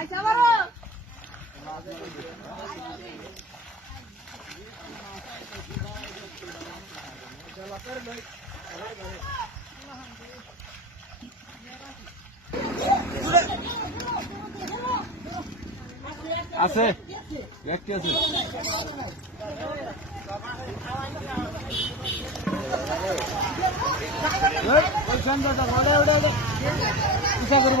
अच्छा बरो আছে ব্যক্তি আছে ওই সেন্টারটা বড় বড় ইচ্ছা করব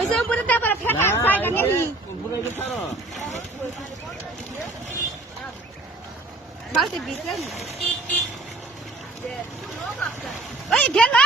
为什么不能带回来漂亮晒干净的？拿着鼻子。哎，天哪！